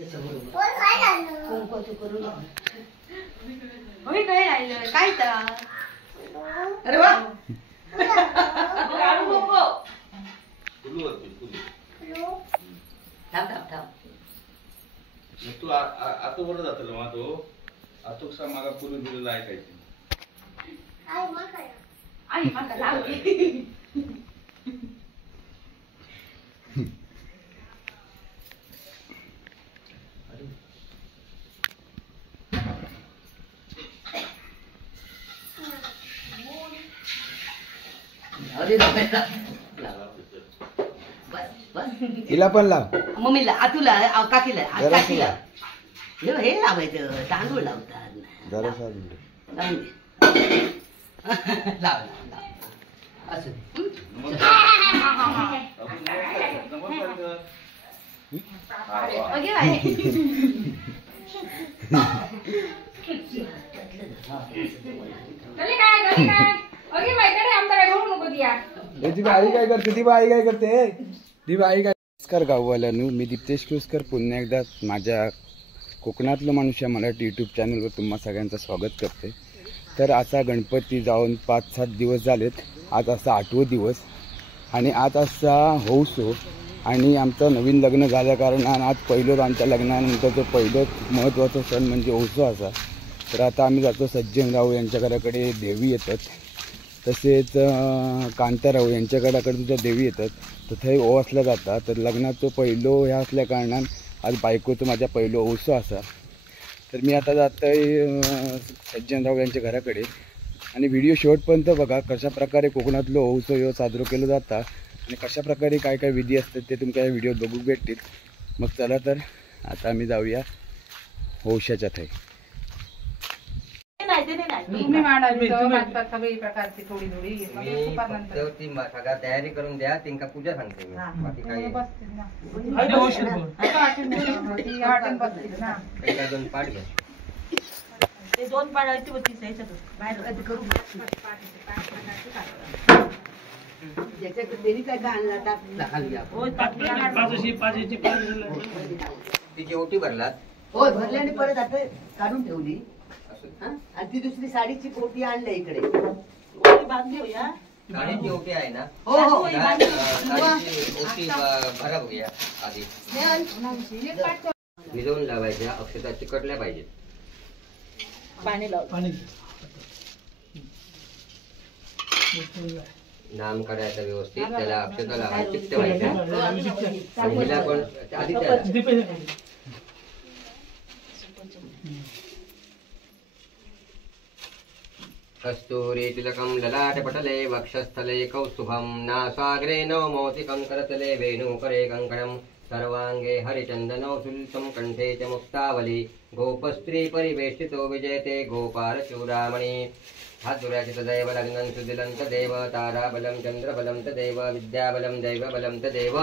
कुंकवाचं करून होय काय राहिलं काय तर अरे वा काढू नको थांब तू आता वर जातो ना तो आता कसा मागा पूर्वी दिलेला आहे काय आई माका लावली हिला पण लाव मम्मीला आतूला काकीला काकीला हे लावायचं तांदूळ लावतात जरा लाव असं ती बाई काय करते ती बाई काय करते ती बाई काय. नमस्कार गाववाल्यांनो, मी दीप्तेश कुसकर पुन्हा एकदा माझ्या कोकणातलं माणूस या मराठी यूट्यूब चॅनलवर तुम्हा सगळ्यांचं स्वागत करते. तर आता गणपती जाऊन 5-7 दिवस झालेत. आज असा 8वा दिवस आणि आज असा हौसो आणि आमचं नवीन लग्न झाल्या कारणानं आज पहिलंच आमच्या लग्नानंतरचं पहिलंच महत्त्वाचा सण म्हणजे हौसो असा. तर आता आम्ही जातो सज्जनराव यांच्या घराकडे देवी येतात, तसेच कांताराव यांच्या घराकडे सुद्धा देवी येतात. तर थंय ओवासला जाता. तर लग्नाचं पहिलो ह्या असल्या कारणान आज बायकोचं माझ्या पहिलो ओसो असा. तर मी आता जातो आहे सज्जनराव यांच्या घराकडे आणि व्हिडिओ शेवटपर्यंत बघा कशा प्रकारे कोकणातलं ओसो ह्यो साजरा केलं जाता आणि कशा प्रकारे काय काय विधी असतात ते तुमच्या या व्हिडिओत बघू भेटतील. मग चला तर आता आम्ही जाऊया ओशाच्या थाई. तयारी करून द्या, तिंका पूजा सांगते मी. बाकी काय दोन पाठ घ्या. ते 2 पाडायची होती बाहेर करू तिची ओटी भरलात होय भरल्याने परत आता काढून ठेवली आणि ती दुसरी साडीची पोटी आणल्या इकडे बांधली होया. साडीची ओटी आहे ना? हो हो साडीची ओटी भरा बघूया आधी. भिजवून लावायच्या, अक्षता चिकटल्या पाहिजेत. पाणी लाव नाम करायचं व्यवस्थित, त्याला अक्षता लावायची, चिकटवायच्या. आणि हिला पण आधी त्याला कस्तूरी तिलकं ललाटपटले वक्षस्थले कौस्तुभं नासाग्रे नवमौतिकं करतले वेणुकरे कङ्कणं सर्वांगे हरिचन्दनो सुलितं कण्ठे च मुक्तावली गोपस्त्री परिवेष्टितो विजयते गोपालचूडामणि. हात जोडायचे. तदैव लग्नं सुदिलं तदेव ताराबलं चन्द्रबलं तदेव विद्याबलं दैवबलं तदेव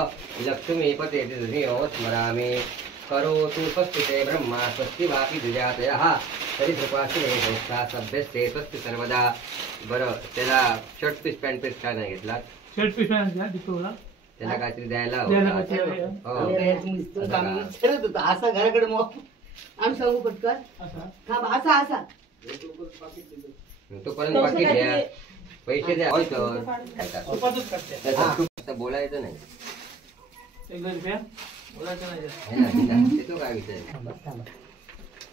लक्ष्मीपते धियो स्मरामि. करोतु स्वस्तिते ब्रह्मा स्वस्ति वापि द्विजातयः तरी कृपास्ते सभ्यस्ते स्वस्ति सर्वदा. बरं, त्याला शर्ट पीस पॅन्ट पीस काय नाही घेतला? शर्ट पीस त्याला काहीतरी द्यायला असा घराकडे मग आम्ही सांगू पटकन असा असा तोपर्यंत बाकी द्या, पैसे द्या. बोलायचं नाही. काय विषय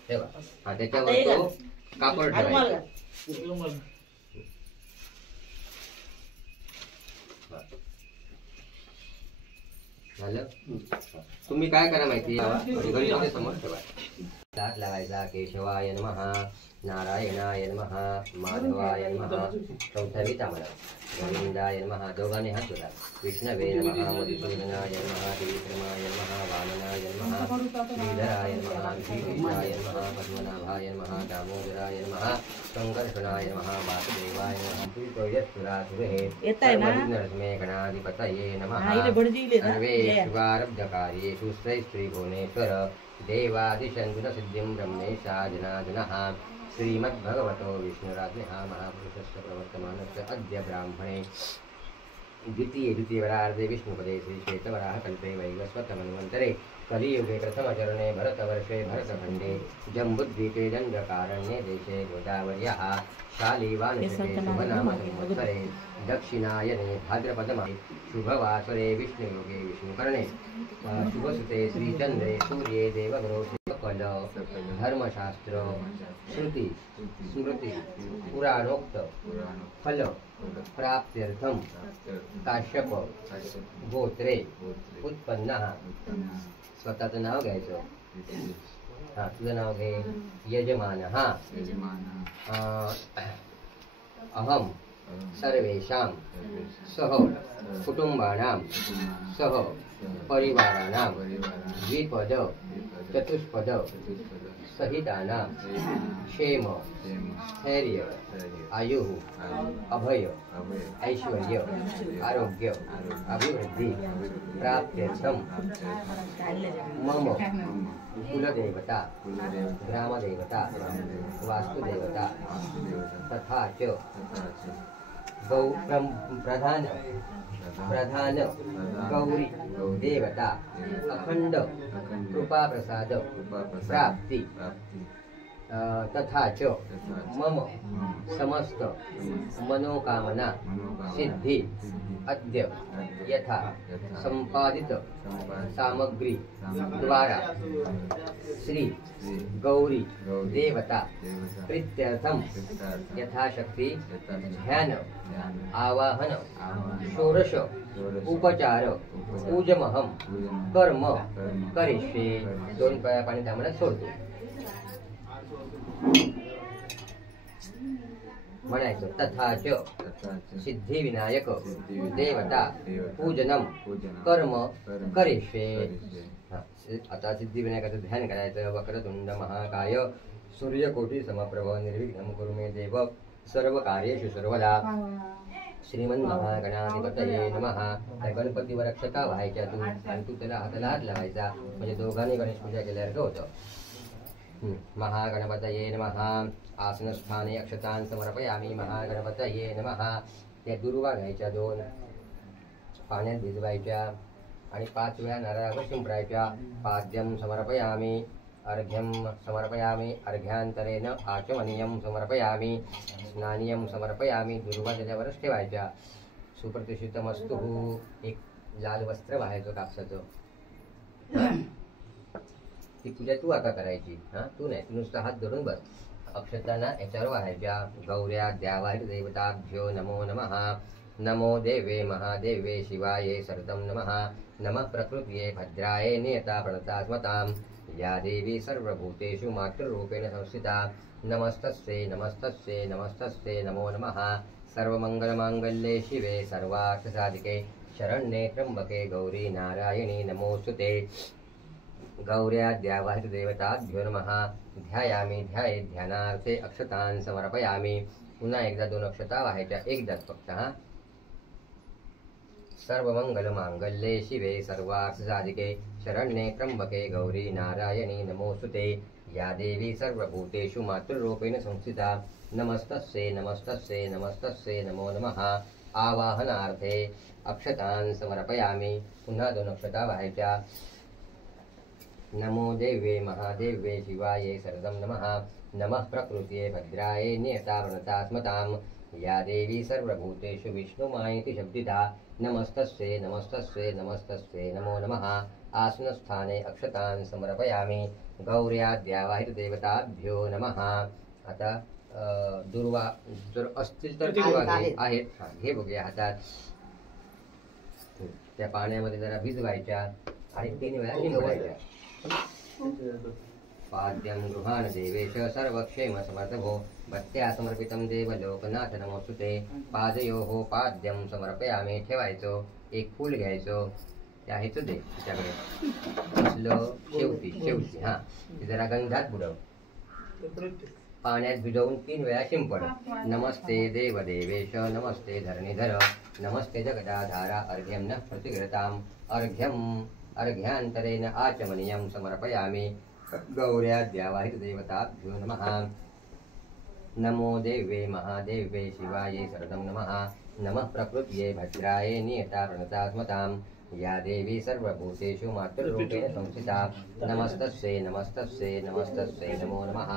तेव्हा हा त्याच्यावर तो कापड ठेवायचा. झालं. तुम्ही काय करा माहिती, गणपती समोर ठेवा. दात लावायचा. केशवाय नमः, नारायणाय नमः, माधवाय नमः. चौथावी तांबडा गोविंदाय नमः. दोघांनी हात जोडा. विष्णवे नमः, मधुसूदनाय नमः, त्रिविक्रमाय नमः, वामनाय नमः, श्रीधराय नमः, विष्णुवेशाय नमः, पद्मनाभाय नमः, दामोदराय नमः, संकर्षणाय नमः, वासुदेवाय नमः, नरसिंहे गणाधिपतये नमः. सर्वेष्वारब्धकार्येषु श्रीभुवनेश्वर देवादिशन्धुन सिद्धिं ब्रह्मेशाजनाजनः. श्रीमद्भगवतो विष्णुराज्ञः महापुरुषस्य प्रवर्तमानस्य अद्य ब्राह्मणे द्वितीयवरार्धे विष्णुपदे श्रीश्वेतवराहकल्पे वैवस्वतमन्वन्तरे कलियुगे प्रथमचरणे भरतवर्षे भरतखण्डे जम्बुद्वीपे दण्डकारण्ये देशे गोदावर्याः शालीवानशके शुभनामसंवत्सरे दक्षिणायने भाद्रपदमासे शुभवासरे विष्णुयोगे विष्णुकर्णे शुभसुते श्रीचन्द्रे सूर्ये देवगुरो सकल धर्मशास्त्र श्रुति स्मृति पुराणोक्त फल प्राप्त्यर्थम काश्यप गोत्रे उत्पन्नः स्वतःचं नाव घ्यायचं. हा तुझं नाव घे. यजमानः अहम सर्वेषां सह कुटुंबानां सह परिवाराणां द्विपद चतुष्पद सहितानां क्षेम स्थैर्य आयुः अभय ऐश्वर्य आरोग्य अभिवृद्धि प्राप्त्यर्थं मम कुलदेवता ग्रामदेवता वास्तुदेवता तथा च प्रधान गौरी देवता अखंड कृपा प्रसाद प्राप्ति तथा च मम समस्त मनोकामना सिद्धि अद्य यथा संपादित सामग्री द्वारा श्री गौरी देवता प्रीत्यर्थम यथाशक्ति ध्यान आवाहन षोडश उपचार पूजमहम कर्म करिष्ये. 2 पळ्या पाणी त्यामध्ये सोडतो. म्हणायचं तथा च सिद्धिविनायक देवता पूजनम कर्म करिष्ये. आता सिद्धिविनायकाचं ध्यान करायचं. वक्रतुंड महाकाय सूर्यकोटी समप्रभ निर्विघ्नं कुरु मे देव सर्व कार्येषु सर्वदा. श्रीमन्महागणाधिपतये नमः. त्या गणपतीवर अक्षता व्हायच्या तू आणि तू त्याला हाताला हात लावायचा म्हणजे दोघांनी गणेश पूजा केल्यासारखं होतं. महागणपतये नमः. आसनस्थाने अक्षतान् समर्पयामि. महागणपतये नमः. त्या दुर्वा घ्यायच्या 2 पाण्यात भिजवायच्या आणि 5 वेळा नारळावर शिंपडायच्या. पाद्यं समर्पयामि अर्घ्यं समर्पयामि अर्घ्यांतरेण आचमनीयं समर्पयामि स्नानीयं समर्पयामि. दुर्वा त्याच्यावरच ठेवायच्या. सुप्रतिष्ठितमस्तु. एक लाल वस्त्र वाहायचं कापसाचं. ती पूजा तू आता करायची. तू नाही, तू नुसतं हात धरून बस. अक्षतांना याच्यावर वाहायच्या. गौऱ्या द्यावाहिर देवताभ्यो नमो नमः. नमो देवे महादेवे शिवाये सरदं नमः. नमः प्रकृत्ये भद्राये नियता प्रणता स्मतां. या देवी सर्वभूतेषु मातृरूपेण संस्थिता. नमस्तस्यै नमस्तस्यै नमस्तस्यै नमो नमः. सर्वमंगलमांगल्ये शिवे सर्वार्थसाधिके शरण्ये त्र्यंबके गौरी नारायणी नमोस्तुते. गौऱ्या द्यावाहिर देवताभ्यो नमः. ध्यायामि ध्याये ध्यानार्थे अक्षतान् समर्पयामि. पुन्हा एकदा 2 अक्षता वाहायच्या. एकदाच फक्त. सर्वमंगलमांगल्ये शिवे सर्वार्थसाधिके शरण्ये त्र्यंबके गौरी नारायणी नमोस्तुते. या देवी सर्वभूतेषु मातृरूपेण संस्थिता. नमस्तस्यै नमस्तस्यै नमस्तस्यै नमो नमः. आवाहनार्थे अक्षतान् समर्पयामि. पुन्हा 2 अक्षता वाहायच्या. नमो देवे महादेवे शिवाये सरदं नमः. नमः प्रकृत्ये भद्राये नियता प्रणता स्मतां. या देवी सर्वभूतेषु विष्णुमायेति शब्दिता. नमस्तस्यै नमस्तस्यै नमस्तस्यै नमो नमः. आसनस्थाने अक्षतान् समर्पयामि. गौऱ्या द्यावाहिर देवताभ्यो नमः. आता दुर्वा जर असतील तर दुर्वा आहेत. घे बघूया हातात. त्या पाण्यामध्ये जरा भिजवायच्या आणि 3 वेळा शिंपडायच्या. पाद्यं गृहाण देवेश सर्वक्षेम समर्थभो. भक्त्या समर्पितं देव लोकनाथ नमोस्तुते. पादयोः पाद्यं समर्पयामि. ठेवायचं. एक फूल घ्यायचं. ते आहेच दे त्याच्याकडे असलं शेवटी. ते जरा गंधात बुडव. पाण्यात भिजवून 3 वेळा शिंपड. नमस्ते देवदेवेश नमस्ते धरणीधर नमस्ते जगदाधारा. अर्घ्यं नः प्रतिगृहताम्. अर्घ्यांतरेण आचमनीयं समर्पयामि. गौऱ्या द्यावाहिर देवताभ्यो नमः. नमो देवे महादेवे शिवाये सरदं नमः. नमः प्रकृत्ये भद्राये नियता प्रणता स्मतां. या देवी सर्वभूतेषु मातृरूपेण संस्थिता नमस्तस्यै नमस्तस्यै नमस्तस्यै नमो नमः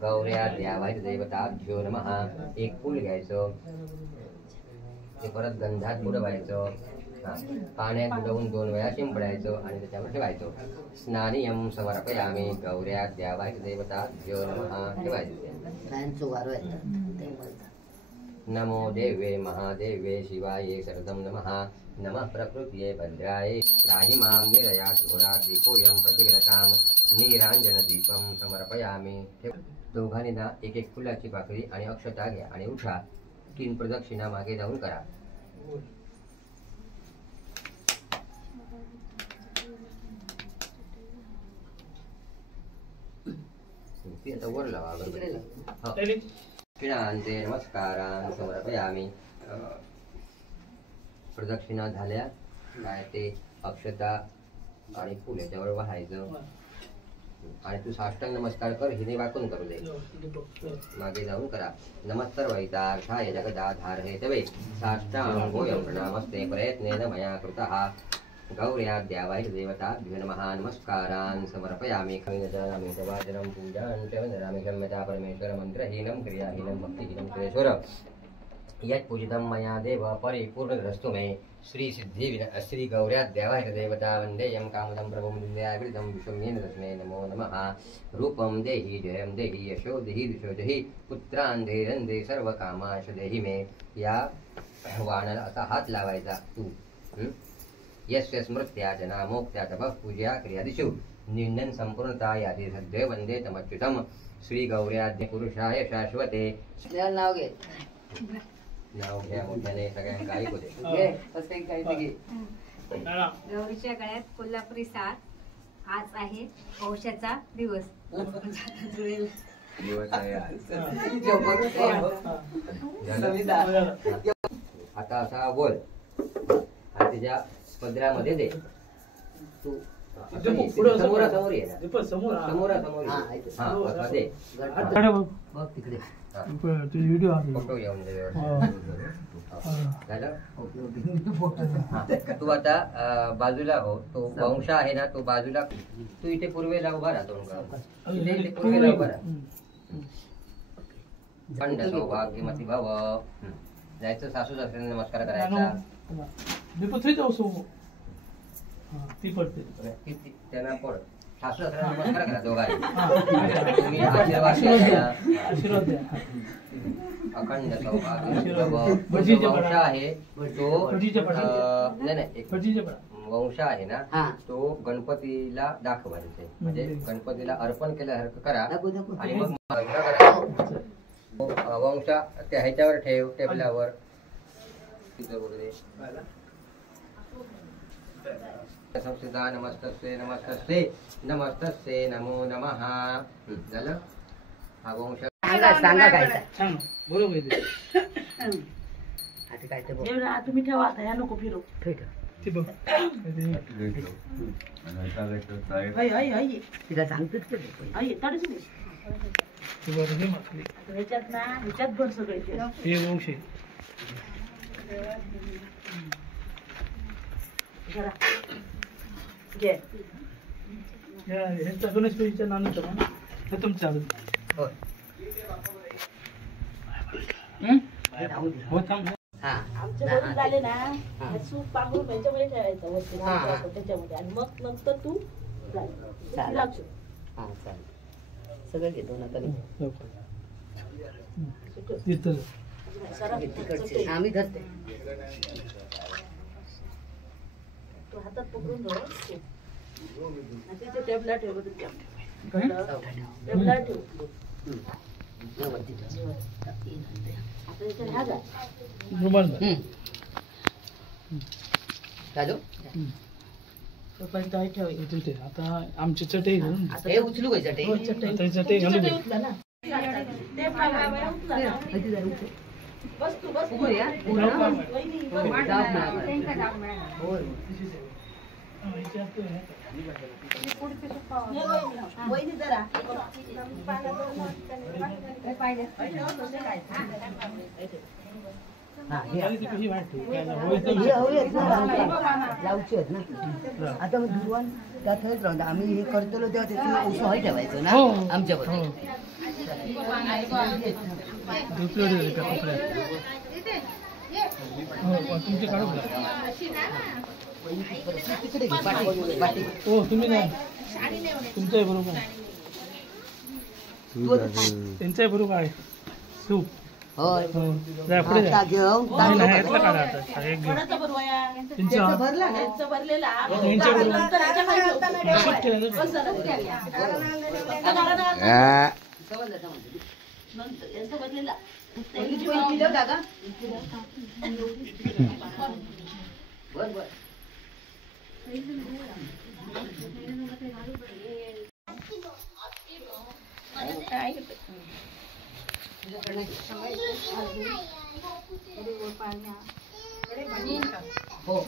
गौर्याद्यावाय देवताभ्यो नमः. एक फूल घ्यायचं, ते परत गंधात बुडवायचं, पाण्यात बुडवून 2 वेळा शिंपडायचं आणि त्याच्यावर ठेवायचं. स्नानियम समर्पयामि गौर्याद्यावाय देवताभ्यो नमः ठेवायचं. नमो देवे महादेवे शिवाय शरदं नमः. नमः प्रकृत्ये भद्राय त्राहि मां निरयात् घोरात् दीपोऽयं प्रतिगृहतां नीराञ्जनदीपं समर्पयामि. दोघांनी ना एक फुलाची पाकळी आणि अक्षता घ्या आणि उठा. 3 प्रदक्षिणा मागे जाऊन करा. ती आता वर लावा. दक्षिणांते नमस्कारान् समर्पयामि. प्रदक्षिणा झाल्या काय ते अक्षता आणि फुल याच्यावर वाहायचं आणि तू साष्टांग नमस्कार कर. हिने वाकून करू दे. मागे जाऊन करा. नमस्तर्वैतार्थाय जगदाधार हेतवे साष्टांगोऽयं प्रणामस्ते प्रयत्नेन मया कृतः गौर्याद्यावाय देवताभ्यो नमः. नमस्कारान् समर्पयामि. खमिनजानामि वाचनं पूजां च वन्दनामि क्षम्यता परमेश्वर मन्त्रहीनं क्रियाहीनं भक्तिहीनं सुरेश्वर यत्पूजितं मया देव परिपूर्णद्रष्टु मे. श्री गौर्याद्यावाय देवता वन्देयं कामदं प्रभुं दिव्याविदं विश्वमेन तस्मै नमो नमः. रूपं देहि जयं देहि यशो देहि दिशो देहि पुत्रान् धीरं सर्व कामाश देहि मे. या वाणाला असा हात लावायचा तू. यस्य स्मृत्या जना मोक्त्या तपः पूजा क्रियादिषु निंदन संपूर्णता यादि सद्य वंदे तमच्युतम. श्री गौर्याद्य पुरुषाय शाश्वते. नाव घे. नाव घ्या मोठ्याने सगळ्यांना ऐकू दे. गौरीच्या गळ्यात कोल्हापुरी साज. आज आहे पौषाचा दिवस. आता असा बोल आणि त्याच्या पदरामध्ये दे. तू समोरासमोर ये ना. समोरासमोर दे. बघ तिकडे फोटो येऊन दे. झालं. तू आता बाजूला हो. तो वंश आहे ना तो बाजूला. तू इथे पूर्वेला उभा राहतो. इथे पूर्वेला उभा राहा. खंड सौभाग्यमती भव. जायचं. सासू सासऱ्यांना नमस्कार करायचा. त्यांना पड. सासू सासऱ्यांना नमस्कार करा दोघांनी. तुम्ही आशीर्वाद द्या. अखंड सौभाग्य वंश आहे तो. नाही वंश आहे ना तो गणपतीला दाखवायचा. म्हणजे गणपतीला अर्पण केल्यासारखं करा आणि मग वंश त्या ह्याच्यावर ठेव. टेबलावर संस्थिता नमस्तस्ते नमस्तस्ते नमस्तस्ते नमो नमः. झालं. हा वंश सांगा काय बरोबर. आता काय ते तुम्ही ठेवा आता. ह्या नको फिरू. ठीक तिला सांगतोच ह्याच्यात ना ह्याच्यात भर सगळे हे वंश ह्यांचा गणेशपतीच्या नानूचा हे तुमच्या आमच्या वरून झाले ना सूप पांघरून यांच्यामध्ये ठेवायचं वरती त्याच्यामध्ये आणि मग नंतर तू लागतो. सगळं घेतो ना आम्ही धरते. तू हातात पकडून धर. तिथे टेबला ठेव. टेबला ठेव. आता आमची चटई उचलू काय चटई हा, हे आहेत ना, लावची आहेत ना. आता मग दुर्वान त्या थंयच राहून आम्ही हे करतलो तेव्हा त्याचं औषध हय ठेवायचं ना आमच्या बरोबर. तिकडे घे, पाटी. हो तुम्ही नाही तुमचंही बरोबर आहे त्यांचंही बरोबर आहे सूप होय. जा पुढे जा. आता घेऊन नाही नाही यातलं काढा आता एक घेऊ कोणाचा बरोबर आहे? त्यांचं भरला ना. त्यांचं भरलेला यांच्या बरोबर नंतर याच्या खाली ठेवतो. सूप केलं ना. बस झालं. आता मला ना- नंतर यांचं भरलेला. बर बर. हो.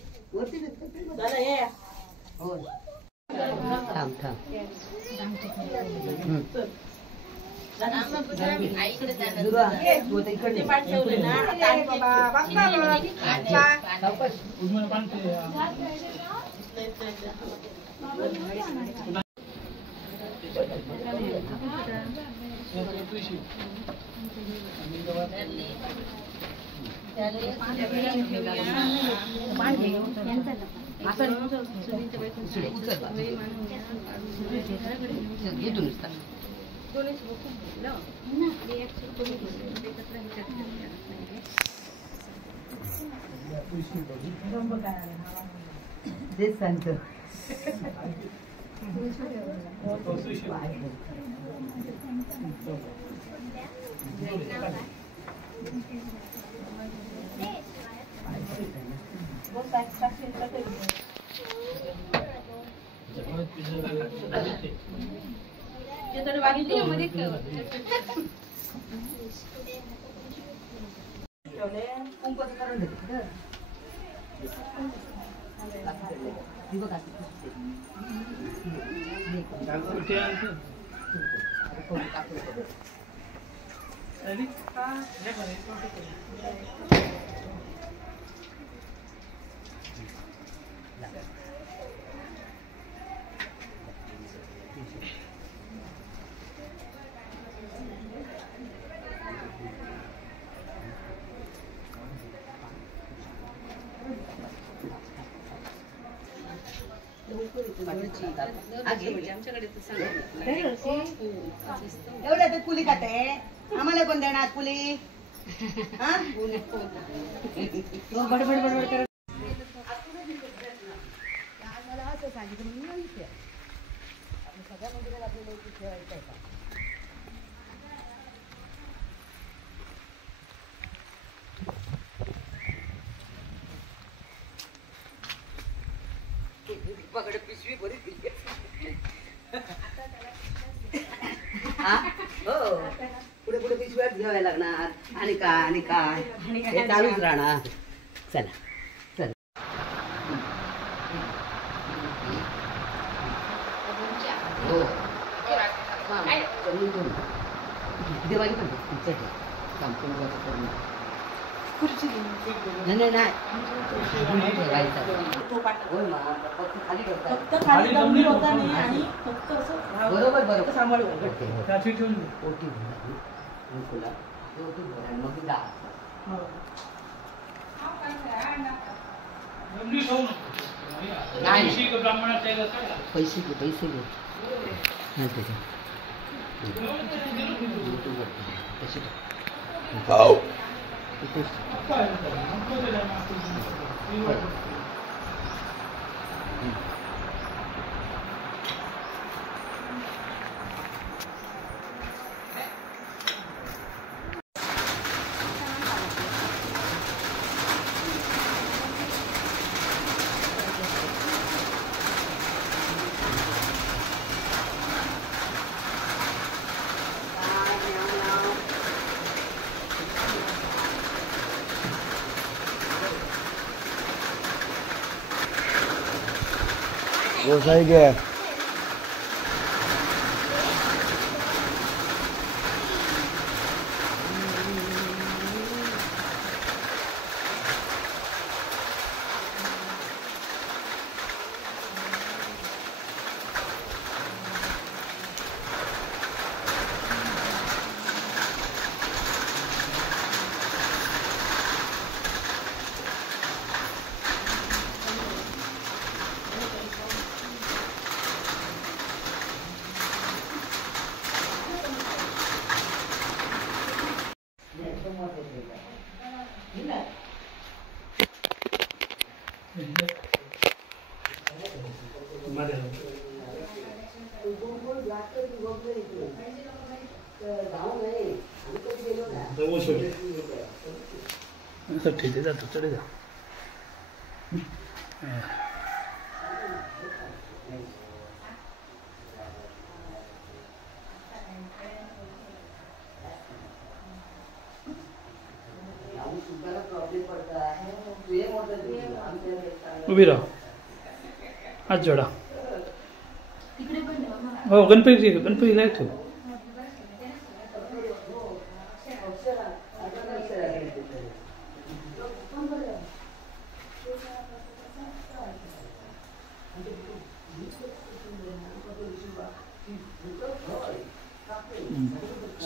झालं हे. होय. थांब थांब. दुर्वा, तू आता इकडे ते पाठ ठेवले ना आता आणि उजमेला पाणी ठेवा. तेच सांगतो. एवढ्या तर कुली खाते आम्हाला कोण देणार कुली? बडबड बडबड करत मला असं सांगितलं मी सगळ्या मंदिरात आपल्याला ठेवायचं आहे का? पिशवी बरी हो पुढे पुढे पिशव्याच घ्याव्या लागणार आणि काय हे चालूच राहणार. चला चला हो देवाली पण फक्त खाली जमली होता नाही आणि फक्त असं बरोबर बरोबर सांभाळून त्याची ठेवून ओटी मग पैसे घे पैसे घे गोसाई घ्या. ठीक आहे जातो चढे जा. उभी राहा. हात जोडा. हो गणपती लाईट ठेव.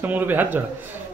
समोर उभे हात जोडा.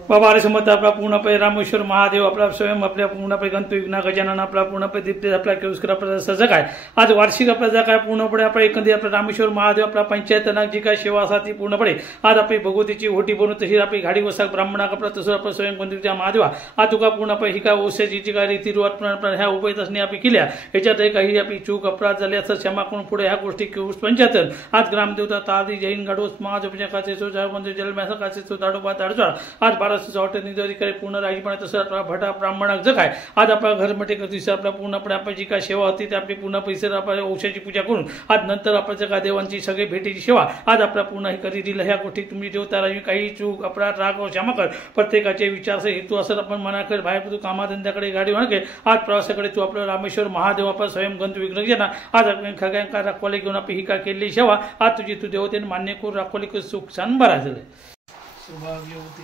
बाबा अरे समर्थ आपला पूर्णपणे रामेश्वर महादेव आपला स्वयं आपल्या पूर्णपणे गणपती विघ्न गजानन आपला पूर्णपणे दीप्ते आपला केळुसकर आपला सजग आहे. आज वार्षिक आपला जा काय पूर्णपणे आपला एकंदरीत आपला रामेश्वर महादेव आपला पंचायत जी काय सेवा असा ती पूर्णपणे आज आपली भगवतीची ओटी बनवून तशी आपली गाडी वसाक ब्राह्मणाक आपला तसं आपला स्वयं गणपतीच्या महादेवा आज तुका पूर्णपणे ही काय ओशाची जी काय रीती रुवात ह्या उभय तसनी आपली केल्या. ह्याच्यात काही आपली चूक अपराध झाले असं क्षमा करून पुढे ह्या गोष्टी केळूस पंचायत आज ग्रामदेवता तादी जैन गाडोस महाजपकाचे म्हणजे जलम्यासकाचे दाडोबा दाडजोड आज 1200 हॉटेल निधी पूर्ण राजपणे तसं आपला भटा ब्राह्मणाक जग आहे. आज आपला घर मटे दिवशी आपला पूर्णपणे आपण जी काय सेवा होती ती आपली पूर्ण पैसे आपल्या औषधाची पूजा करून आज नंतर आपल्या जगा देवांची सगळी भेटीची सेवा आज आपल्या पूर्ण ही कधी दिलं. ह्या गोष्टी तुम्ही देवता राही काही चूक अपराध राग व क्षमा कर. प्रत्येकाचे विचार हेतू असत आपण मनाकडे बाहेर तू कामाधंद्याकडे गाडी म्हणके आज प्रवासाकडे तू आपलं रामेश्वर महादेव आपला स्वयं गंत विघ्न ना आज आपण खग्यांका राखवाले घेऊन आपली ही काय केलेली सेवा आज तुझी तू देवतेने मान्य करून राखवाली सुख छान बरा झालं. सौभाग्यवती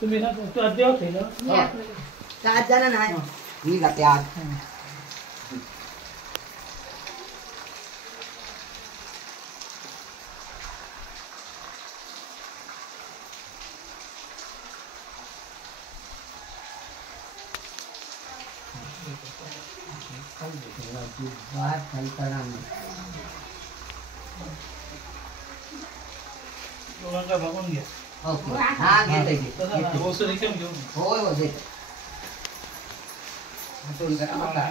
तुम्ही ना तू आज देव केलं 7 जण नाही मी जाते आज. दोघांका बघून घ्या. हा घेते घेते. ओसरी केम घेऊन होय हो घेते. हातून करा बघा.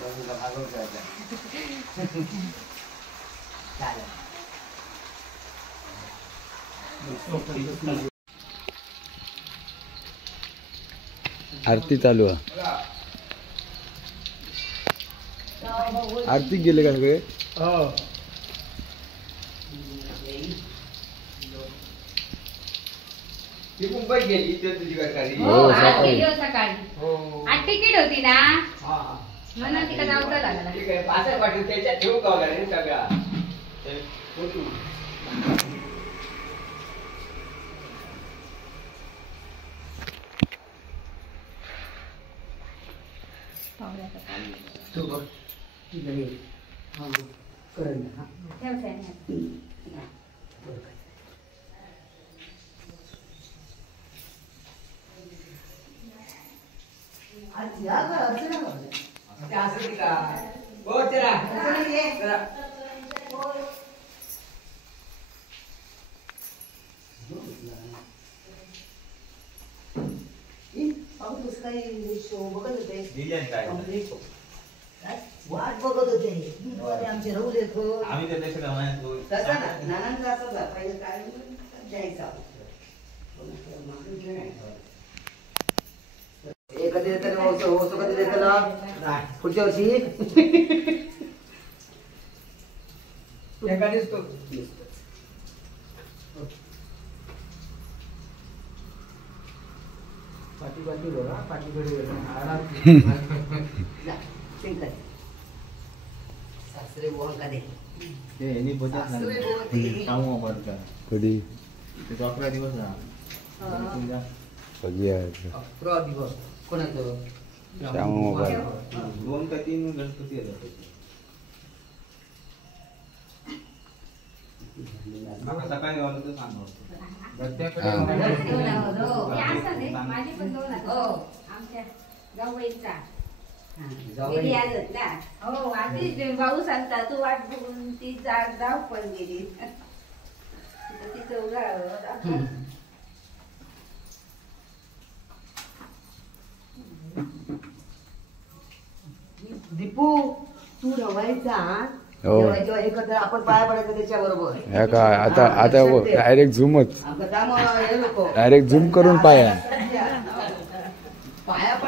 दोघांका भागवून घ्यायचं. चालेल. आरती चालू आहे. आरती गेले का सगळे? हो ती मुंबईत गेली तर तुझी काय हो सकाळी आज तिकीट होती ना म्हणून तिकडे जाऊचं लागला. ठीक आहे पाच पाठवून त्याच्यात ठेवू का वगैरे सगळा वाट बघत होते आमचे राहू देत आम्ही त्या देशात तसा ना नानांचा असं पाहिजे काय. 加一下。 जायचा. होतो कधी देतला पुढच्या वर्षी सासरे बोल का दे कधी अकरा दिवस ना बघूया दिवस कोणाचं श्याम मोबाईल 2 का 3 गणपती येतात सकाळी गावलं तर सांगा माझी पण दोन आमच्या जाऊबाईचा हो आधीच भाऊ सांगता तू वाट बघून ती जाऊ पण गेली तिचं उघड दीपू तू रवायचा हो. जेव्हा हे करता आपण पाया पडायचं त्याच्या बरोबर ह्या काय आता आता डायरेक्ट झूमच डायरेक्ट झूम करून पाया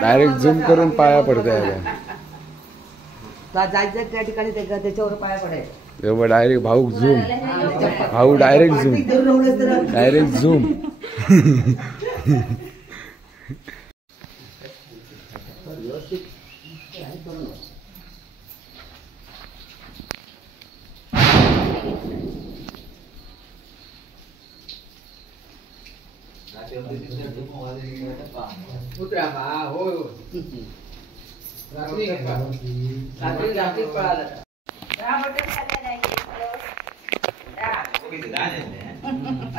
डायरेक्ट झूम करून पाया पडतंय जायचं त्या ठिकाणी त्याच्यावर पाया पडायचं एवढं डायरेक्ट भाऊ झूम भाऊ डायरेक्ट झूम डायरेक्ट झूम उतरा बा हो रात्री पळाला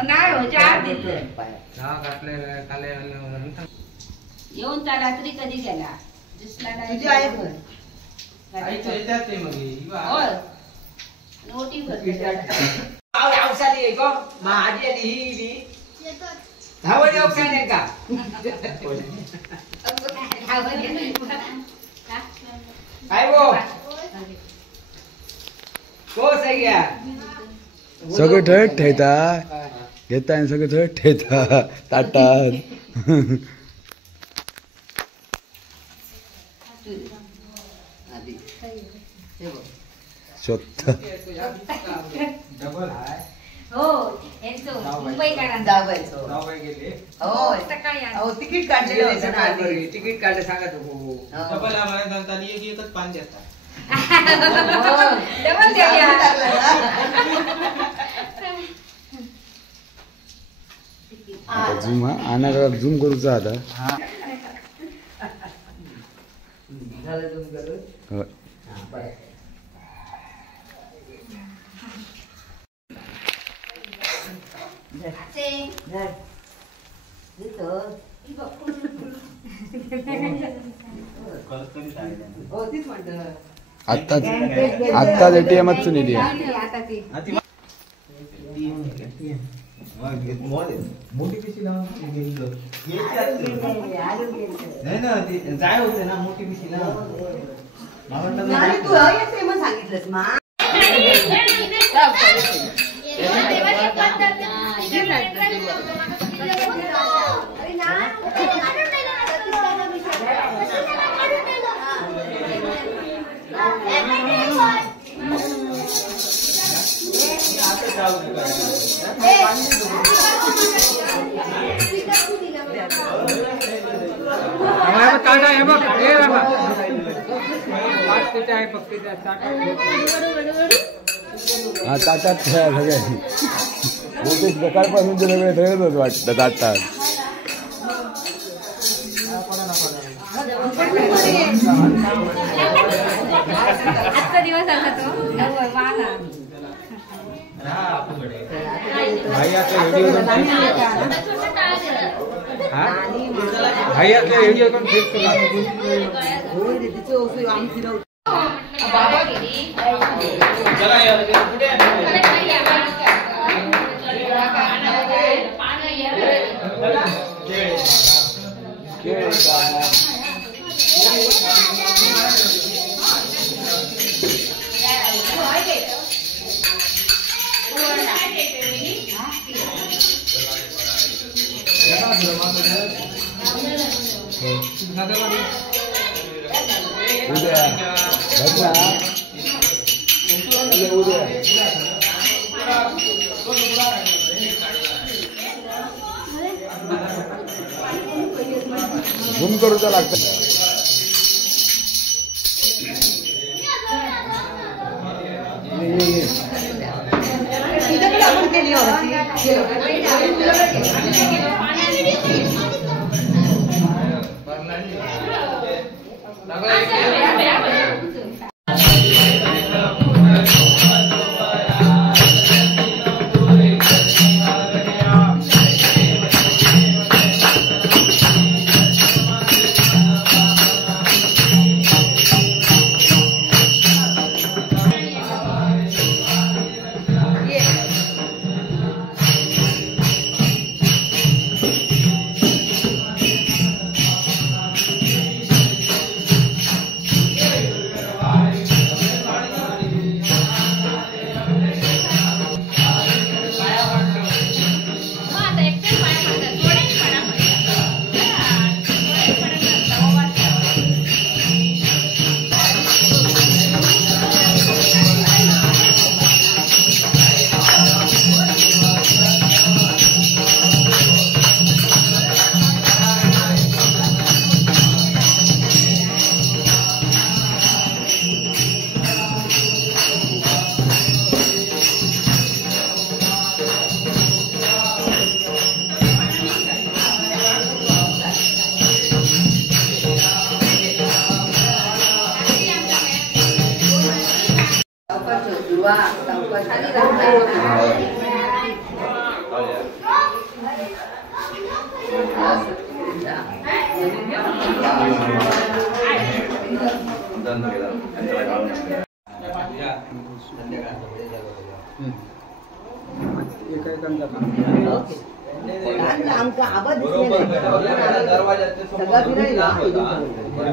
नाही हो चार येऊन त्या रात्री कधी गेला दिसला नाही तुझी आहे नोटी माझी आली ही धावडी ऑप्शन आहे का काय गो को सही गया सगळं ठळक ठेवता घेता आणि सगळं ठळक ठेवता ताटात शोधता हो यांचं मुंबईकरांचं दाबायचं हो सकाळी आलं. हो तिकीट काढलेलं होतं ना आधी. तिकीट काढलं सांगत हो डबल देऊया. झूम हा आणा झूम करूचा आता झालं तुम्ही करून हो. आत्ताच एटीएमच नेली आता ती मोठी पिशी ना नाही ना जाय होते ना मोठी पिशी ना तू मग सांगितलंस मा हा ताटात सगळे बहुतेक सकाळपासून ते सगळे खेळतच वाटतं ताटात आजचा दिवस आला तो वाला बाबा उद्या उद्या झूम करूचा लागतं. तुझ्याकडे आपण केली होती.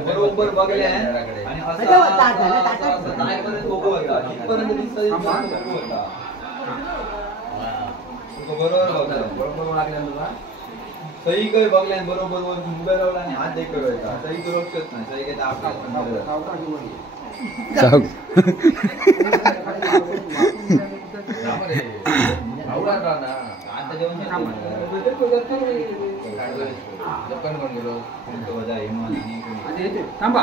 बरोबर बघले आणि बरोबर लागल्या सही काही बघल्या बरोबर उभ्या लावला आणि हात देखील व्हायचा सही लक्षच नाही सही काही थांबा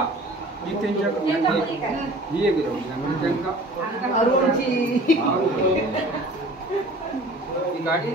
गाडी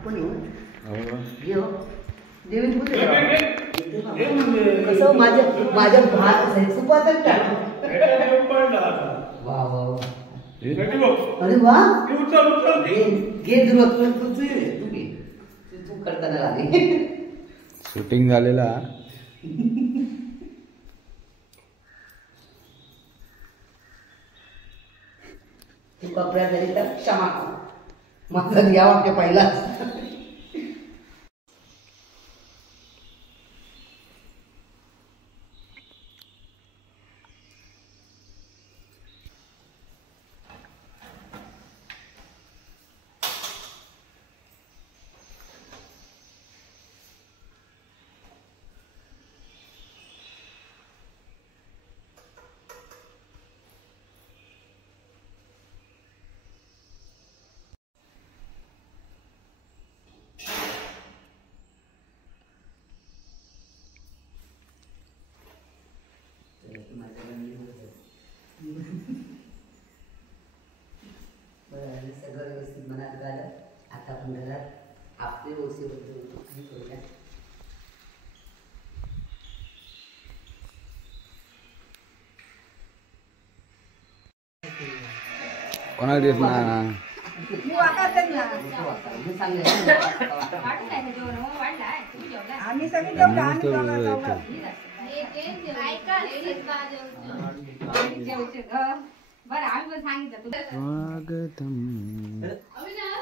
कोणी गेला देवीन कसं माझ्या भात सुपातच टाक. वा वा वा. अरे वा घे ध्रुव तू घे तू करताना आली शूटिंग झालेला. तू कपड्यात झाली तर क्षमा माझा या वाक्य पहिलाच. सगळं व्यवस्थित मनात झालं. आता आपण घरात आपले ओसी करूया. कोणाला देत ना आम्ही सगळे जेवलो, आम्ही बरं आम्ही पण सांगितलं तुला स्वागतम.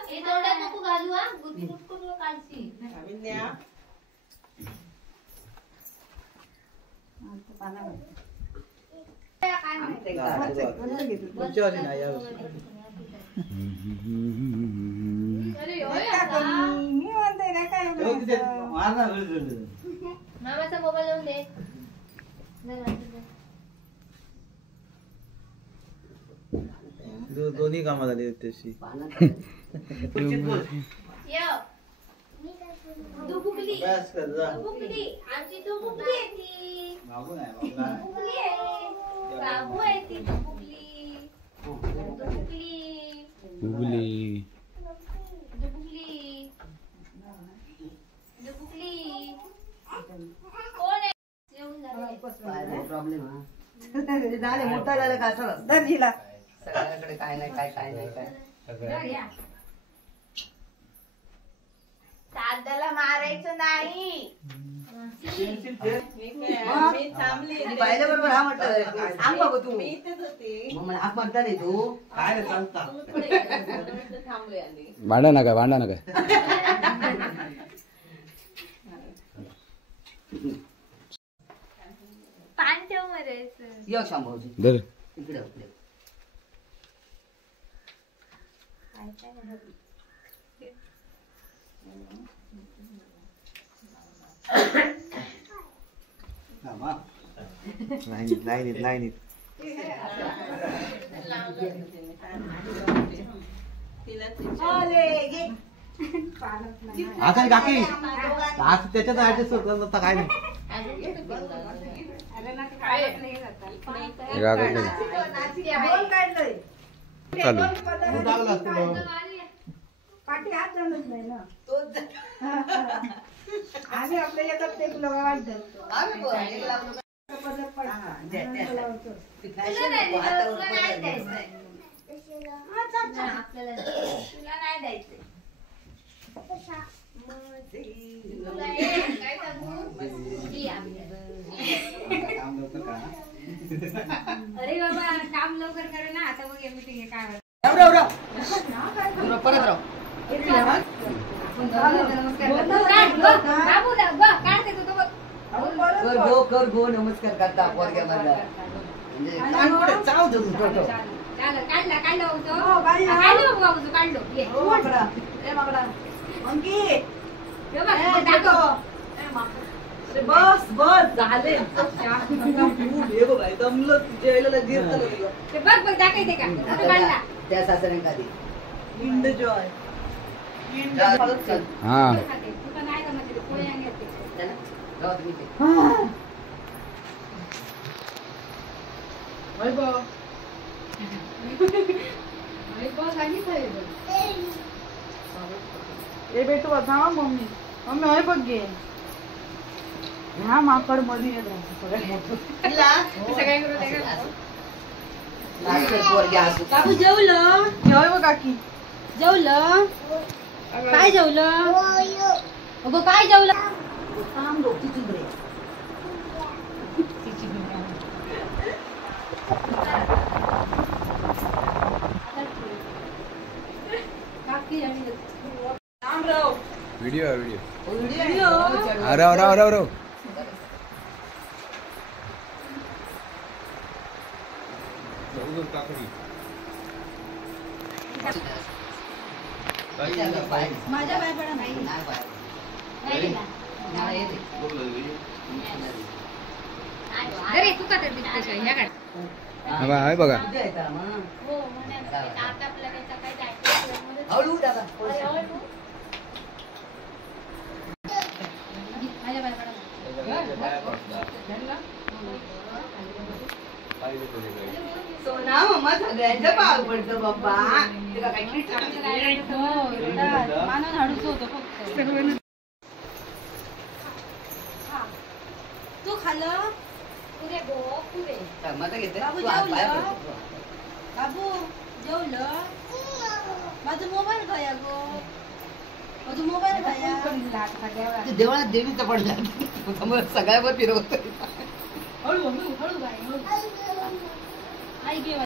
हे तोंडात नको घालू हा, गुटी नको करू काढशी. मी म्हणते ना काय मामाचा मोबाईल लावून दे. दोन्ही कामं झाली त्याची. तू फुकली फुकली आमची तू फुकली आहे ती. फुकली आहे बाबू आहे ती. तू फुकली फुकली गुगली फुकली कोण आहे? जेवून झाले. प्रॉब्लेम हा झाले मोठा झाला का असं दर्जीला सगळ्याकडे काय नाही काय साध्याला मारायचं नाही. पाहिल्या बरोबर हा म्हटलं सांग बाबा तू. मग हा म्हणता नाही तू काय भांडा नका भांडा नका. पान ठेव मरायचं. या शांभाऊजी दर इकडे लाईनीत आता काकी आज त्याच्यात ऍडजस्ट होत काय नाही. पाठी हात जाणच नाही ना आम्ही आपल्या एकाच एक लोक वाटतो. तुला नाही द्यायचंय. अरे बाबा काम लवकर कर ना. आता मग मीटिंग काय परत राव कर गो नमस्कार करता पोरग्या माझा म्हणजे चाव देऊ काढला बस बस झाले दमलं बघ दाखवते का त्या सासऱ्याने का इंड जॉय हा ए बेटू बघा मम्मी मम्मी होय बघ गे हा माकड मध्ये येत राहतो सगळ्यात मोठं. बाबू जेवलं जेवलं काय जेवलं अगो काय जेवलं थांब डोक तिथून रे. व्हिडिओ अरे माझ्या बायपडा नाही तू का आहे बघा हळू दादा. माझ्या बायपडा सोना मम्मा सगळ्यांचं भाग पडतं बाप्पा. तुला काहीतरी मानून हाडूच होतं फक्त तू खाल्लं पुरे गो पुरे मत घेते. बाबू तू हात पाय जेवलं पडतो. बाबू जेवलं माझा मोबाईल खाया गो माझा मोबाईल खाया ते देवळात देवीचा पडला त्यामुळे सगळ्यावर फिरवतो. हळू हळू हळू बाई हळू आई घे